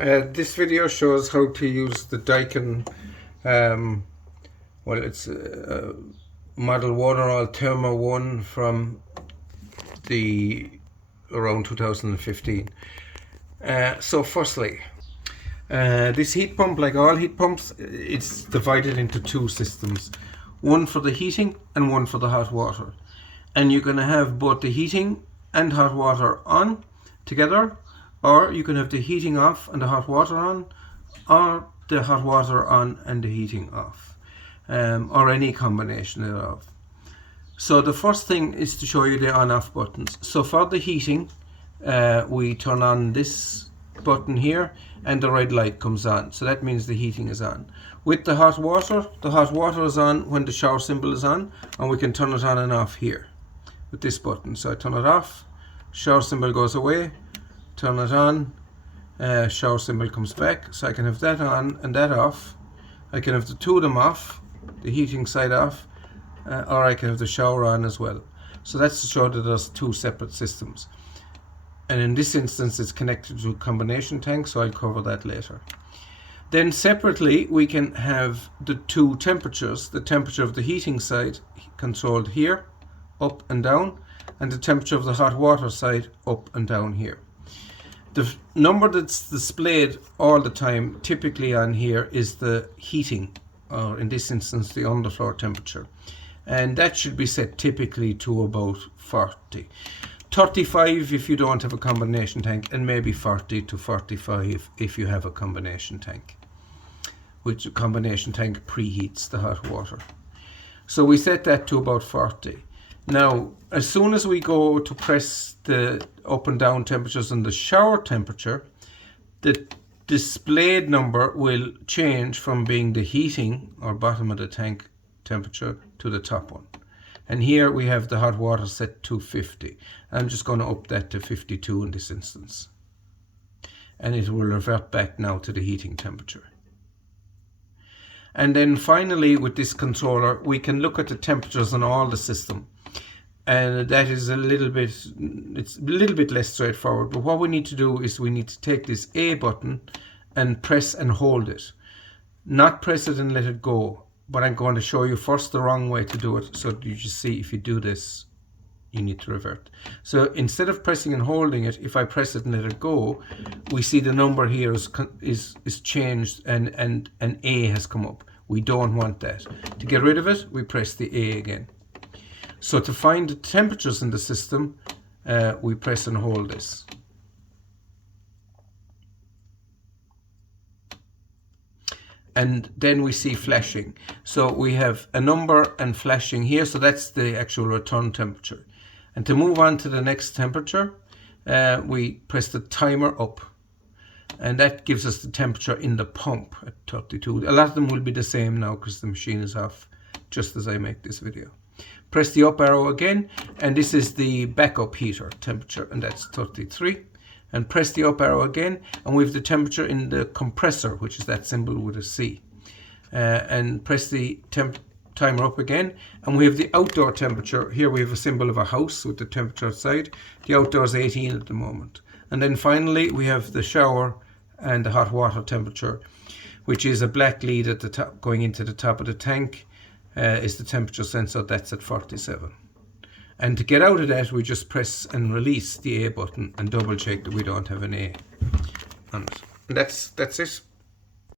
This video shows how to use the Daikin, well, it's Model 1 or Altherma 1 from the around 2015. So firstly, this heat pump, like all heat pumps, it's divided into two systems. One for the heating and one for the hot water. And you're going to have both the heating and hot water on together, or you can have the heating off and the hot water on, or the hot water on and the heating off, or any combination thereof. So the first thing is to show you the on-off buttons. So for the heating, we turn on this button here and the red light comes on. So that means the heating is on. With the hot water is on when the shower symbol is on, and we can turn it on and off here with this button. So I turn it off, shower symbol goes away, turn it on, shower symbol comes back. So I can have that on and that off. I can have the two of them off, the heating side off, or I can have the shower on as well. So that's to show that there's two separate systems. And in this instance it's connected to a combination tank, so I'll cover that later. Then separately we can have the two temperatures, the temperature of the heating side controlled here, up and down, and the temperature of the hot water side up and down here. The number that's displayed all the time typically on here is the heating, or in this instance the underfloor temperature, and that should be set typically to about 40. 35 if you don't have a combination tank, and maybe 40 to 45 if you have a combination tank, which a combination tank preheats the hot water. So we set that to about 40. Now, as soon as we go to press the up and down temperatures and the shower temperature, the displayed number will change from being the heating or bottom of the tank temperature to the top one. And here we have the hot water set to 50. I'm just going to up that to 52 in this instance. And it will revert back now to the heating temperature. And then finally with this controller we can look at the temperatures on all the system. And that is it's a little bit less straightforward. But what we need to do is we need to take this A button and press and hold it. Not press it and let it go. But I'm going to show you first the wrong way to do it, so you just see if you do this, you need to revert. So instead of pressing and holding it, if I press it and let it go, we see the number here is changed and an A has come up. We don't want that. To get rid of it, we press the A again. So to find the temperatures in the system, we press and hold this. And then we see flashing. So we have a number and flashing here, so that's the actual return temperature. And to move on to the next temperature, we press the timer up, and that gives us the temperature in the pump at 32. A lot of them will be the same now because the machine is off just as I make this video. Press the up arrow again, and this is the backup heater temperature, and that's 33. And press the up arrow again, and we have the temperature in the compressor, which is that symbol with a C. And press the timer up again, and we have the outdoor temperature. Here we have a symbol of a house with the temperature outside. The outdoor is 18 at the moment. And then finally we have the shower and the hot water temperature, which is a black lead at the top going into the top of the tank. Is the temperature sensor, that's at 47. And to get out of that, we just press and release the A button and double check that we don't have an A on it. And that's it.